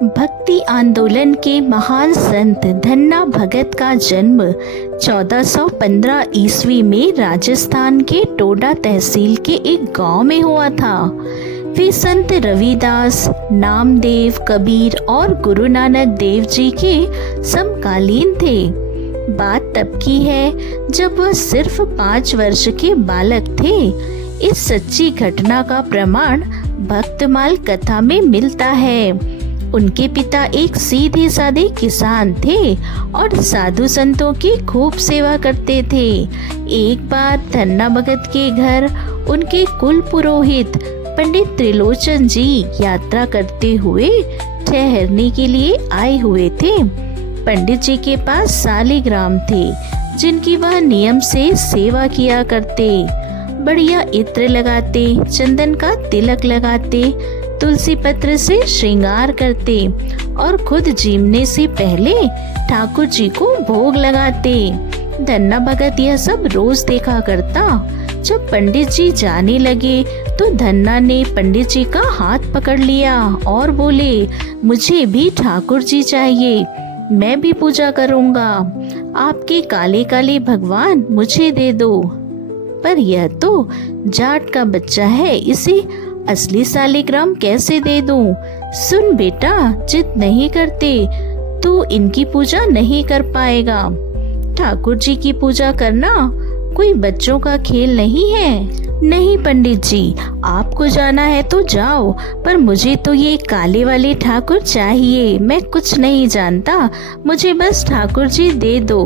भक्ति आंदोलन के महान संत धन्ना भगत का जन्म 1415 ईस्वी में राजस्थान के टोडा तहसील के एक गांव में हुआ था। वे संत रविदास, नामदेव, कबीर और गुरु नानक देव जी के समकालीन थे। बात तब की है जब वह सिर्फ 5 वर्ष के बालक थे। इस सच्ची घटना का प्रमाण भक्तमाल कथा में मिलता है। उनके पिता एक सीधे साधे किसान थे और साधु संतों की खूब सेवा करते थे। एक बार धन्ना भगत के घर उनके कुल पुरोहित पंडित त्रिलोचन जी यात्रा करते हुए ठहरने के लिए आए हुए थे। पंडित जी के पास सालिग्राम थे जिनकी वह नियम से सेवा किया करते। बढ़िया इत्र लगाते, चंदन का तिलक लगाते, तुलसी पत्र से श्रृंगार करते और खुद जीमने से पहले ठाकुर जी को भोग लगाते। धन्ना भगत यह सब रोज देखा करता। जब पंडित जी जाने लगे तो धन्ना ने पंडित जी का हाथ पकड़ लिया और बोले, मुझे भी ठाकुर जी चाहिए, मैं भी पूजा करूंगा। आपके काले काले भगवान मुझे दे दो। पर यह तो जाट का बच्चा है, इसे असली सालिग्राम कैसे दे दूं? सुन बेटा, जिद नहीं करते तो इनकी पूजा नहीं कर पाएगा। ठाकुर जी की पूजा करना कोई बच्चों का खेल नहीं है। नहीं पंडित जी, आपको जाना है तो जाओ, पर मुझे तो ये काले वाले ठाकुर चाहिए। मैं कुछ नहीं जानता, मुझे बस ठाकुर जी दे दो।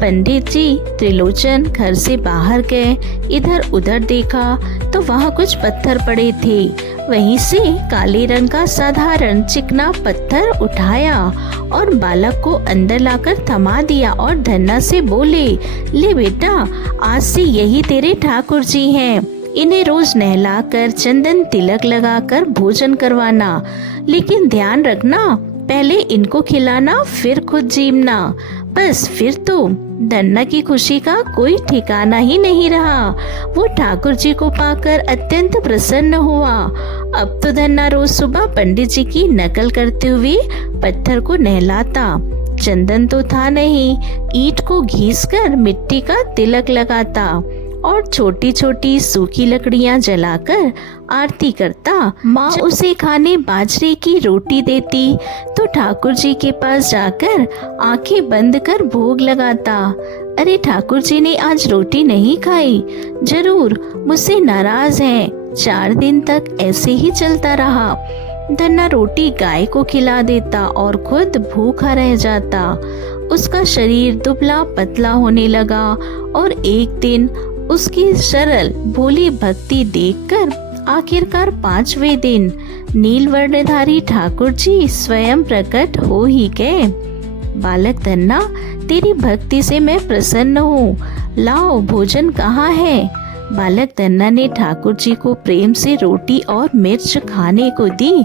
पंडित जी त्रिलोचन घर से बाहर गए। इधर उधर देखा तो वहाँ कुछ पत्थर पड़े थे। वहीं से काले रंग का साधारण चिकना पत्थर उठाया और बालक को अंदर लाकर थमा दिया और धन्ना से बोले, ले बेटा, आज से यही तेरे ठाकुर जी हैं। इन्हें रोज नहलाकर चंदन तिलक लगाकर भोजन करवाना, लेकिन ध्यान रखना पहले इनको खिलाना फिर खुद जीमना। बस फिर तो धन्ना की खुशी का कोई ठिकाना ही नहीं रहा। वो ठाकुर जी को पाकर अत्यंत प्रसन्न हुआ। अब तो धन्ना रोज सुबह पंडित जी की नकल करते हुए पत्थर को नहलाता। चंदन तो था नहीं, ईंट को घिसकर मिट्टी का तिलक लगाता और छोटी छोटी सूखी लकड़ियां जलाकर आरती करता। माँ उसे खाने बाजरे की रोटी देती तो ठाकुर जी के पास जाकर आंखें बंद कर भोग लगाता। अरे ठाकुर जी ने आज रोटी नहीं खाई, जरूर मुझसे नाराज हैं। 4 दिन तक ऐसे ही चलता रहा। धन्ना रोटी गाय को खिला देता और खुद भूखा रह जाता। उसका शरीर दुबला पतला होने लगा और एक दिन उसकी सरल भोली भक्ति देखकर आखिरकार 5वें दिन नीलवर्णधारी ठाकुर जी स्वयं प्रकट हो ही गए। बालक धन्ना, तेरी भक्ति से मैं प्रसन्न हूँ, लाओ भोजन कहाँ है? बालक धन्ना ने ठाकुर जी को प्रेम से रोटी और मिर्च खाने को दी।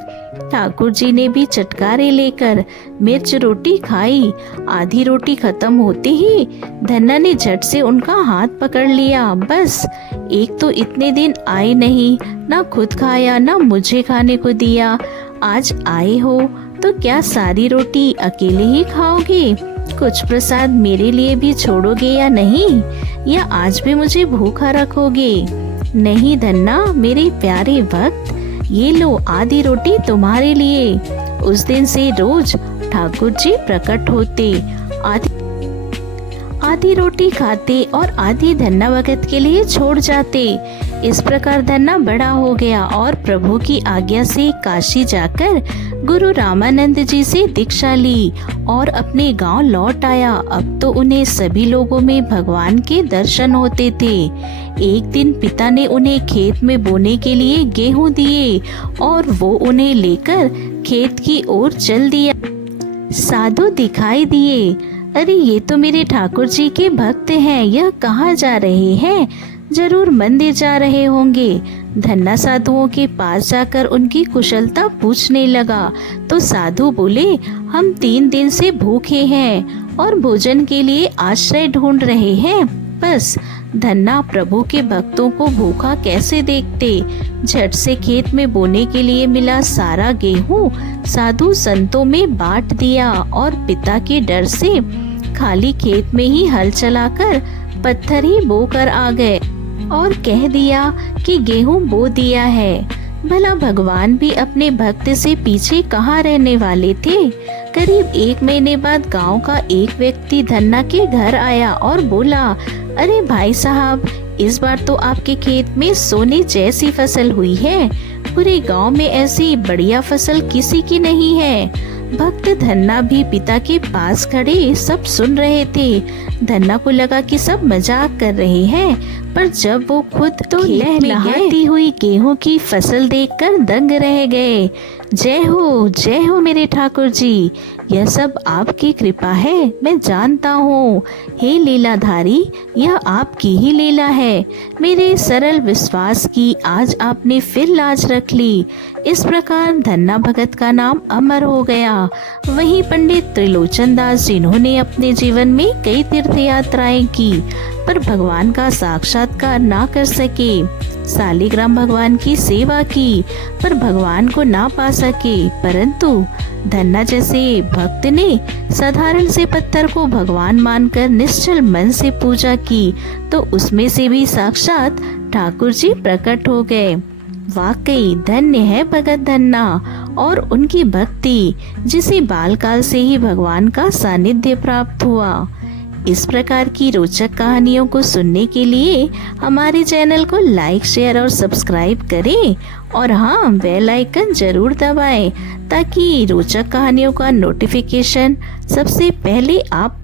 ठाकुर जी ने भी चटकारे लेकर मिर्च रोटी खाई। आधी रोटी खत्म होते ही धन्ना ने झट से उनका हाथ पकड़ लिया। बस, एक तो इतने दिन आए नहीं, ना खुद खाया ना मुझे खाने को दिया। आज आए हो तो क्या सारी रोटी अकेले ही खाओगे? कुछ प्रसाद मेरे लिए भी छोड़ोगे या नहीं? या आज भी मुझे भूखा रखोगे? नहीं धन्ना, मेरे प्यारे भक्त, ये लो आधी रोटी तुम्हारे लिए। उस दिन से रोज ठाकुर जी प्रकट होते, आधी रोटी खाते और आधी धन्ना भगत के लिए छोड़ जाते। इस प्रकार धन्ना बड़ा हो गया और प्रभु की आज्ञा से काशी जाकर गुरु रामानंद जी से दीक्षा ली और अपने गांव लौट आया। अब तो उन्हें सभी लोगों में भगवान के दर्शन होते थे। एक दिन पिता ने उन्हें खेत में बोने के लिए गेहूं दिए और वो उन्हें लेकर खेत की ओर चल दिया। साधु दिखाई दिए। अरे ये तो मेरे ठाकुर जी के भक्त हैं, यह कहाँ जा रहे हैं? जरूर मंदिर जा रहे होंगे। धन्ना साधुओं के पास जाकर उनकी कुशलता पूछने लगा तो साधु बोले, हम 3 दिन से भूखे हैं और भोजन के लिए आश्रय ढूंढ रहे हैं। बस धन्ना प्रभु के भक्तों को भूखा कैसे देखते। झट से खेत में बोने के लिए मिला सारा गेहूं साधु संतों में बांट दिया और पिता के डर से खाली खेत में ही हल चलाकर पत्थर ही बोकर आ गए और कह दिया कि गेहूं बो दिया है। भला भगवान भी अपने भक्त से पीछे कहाँ रहने वाले थे। करीब 1 महीने बाद गांव का एक व्यक्ति धन्ना के घर आया और बोला, अरे भाई साहब, इस बार तो आपके खेत में सोने जैसी फसल हुई है। पूरे गांव में ऐसी बढ़िया फसल किसी की नहीं है। भक्त धन्ना भी पिता के पास खड़े सब सुन रहे थे। धन्ना को लगा कि सब मजाक कर रहे हैं, पर जब वो खुद तो लहलहाती हुई गेहूं की फसल देखकर दंग रह गए। जय हो मेरे ठाकुर जी, यह सब आपकी कृपा है, मैं जानता हूँ। हे लीलाधारी, यह आपकी ही लीला है। मेरे सरल विश्वास की आज आपने फिर लाज रख ली। इस प्रकार धन्ना भगत का नाम अमर हो गया। वहीं पंडित त्रिलोचन दास, जिन्होंने अपने जीवन में कई तीर्थ यात्राएं की पर भगवान का साक्षात्कार ना कर सके, सालिग्राम भगवान की सेवा की पर भगवान को ना पा सके, परंतु धन्ना जैसे भक्त ने साधारण से पत्थर को भगवान मानकर निश्चल मन से पूजा की तो उसमें से भी साक्षात ठाकुर जी प्रकट हो गए। वाकई धन्य है भगत धन्ना और उनकी भक्ति, जिसे बालकाल से ही भगवान का सानिध्य प्राप्त हुआ। इस प्रकार की रोचक कहानियों को सुनने के लिए हमारे चैनल को लाइक, शेयर और सब्सक्राइब करें और हाँ, बेल आइकन जरूर दबाएं ताकि रोचक कहानियों का नोटिफिकेशन सबसे पहले आप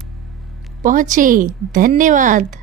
पहुँचे। धन्यवाद।